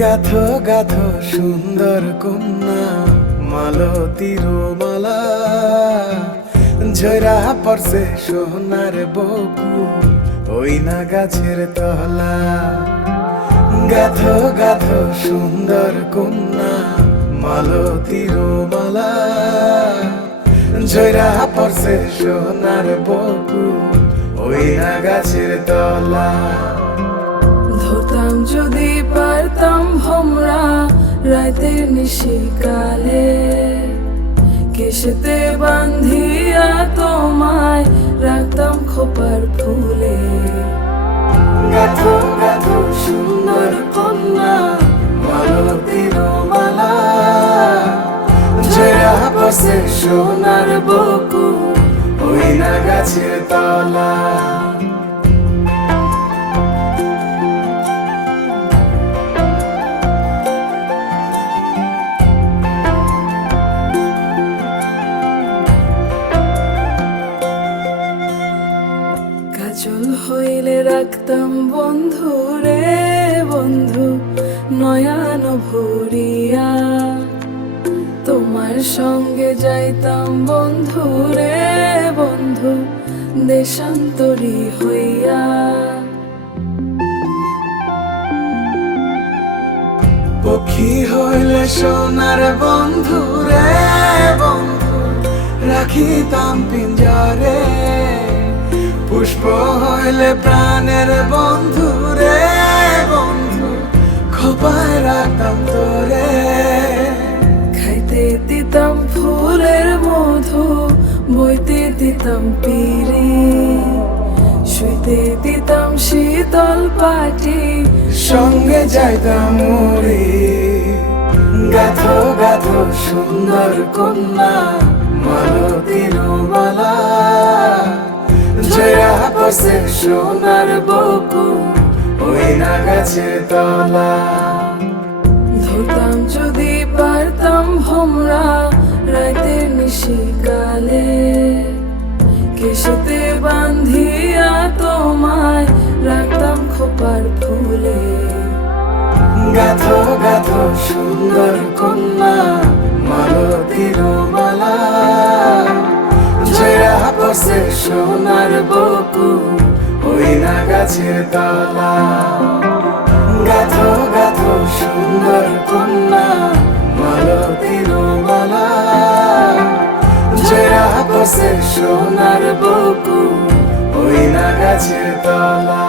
গাথো গাথো সুন্দর কন্যা মালতীর মালা, ঝরা পড়ছে সোনার বকু ওই না গাছের তলা। গাথো গাথো সুন্দর কন্যা মালতীর মালা, ঝরা পড়ছে সোনার বকু ওই না গাছের তলা। ধরতাম যদি পারতাম ভমরা রাতের নিশিকালে, কেশেতে বান্ধিয়া তোমায় রাখতাম খোপার ফুলে। গাথো গাথো সুন্দর কন্যা মালতীর মালা, ঝরা পড়ছে সোনার বকু ওই না গাছের তলা। কাজল হইলে রাখতাম বন্ধু রে বন্ধু নয়ন ভরিয়া, তোমার সঙ্গে যাইতাম বন্ধু রে বন্ধু দেশান্তরী হইয়া। পক্ষী হইলে সোনার বন্ধু রে বন্ধু রাখিতাম পিঞ্জরে, পুষ্প হইলে প্রাণের বন্ধু রে বন্ধু খোপায় রাখতাম তোরে। খাইতে দিতাম ফুলের মধু, বইতে দিতাম পিরি, শুইতে দিতাম শীতল পাটি, সঙ্গে যাইতাম মুড়ি। গাথো গাথো সুন্দর কন্যা মালতীর মালা, ঝরা পড়ছে সোনার বকু ওই না গাছের তলা। ধরতাম যদি পারতাম ভমরা রাতের নিশিকালে, কেশেতে বান্ধিয়া তোমায় রাখতাম খোপার ফুলে। গাথো গাথো সুন্দর কন্যা মালতীর মালা, ঝরা পড়ছে সোনার বকু ওই না গাছের তলা। গাথো গাথো সুন্দর কন্যা মালতীর মালা, ঝরা পড়ছে সোনার বকু ওই না গাছের তলা।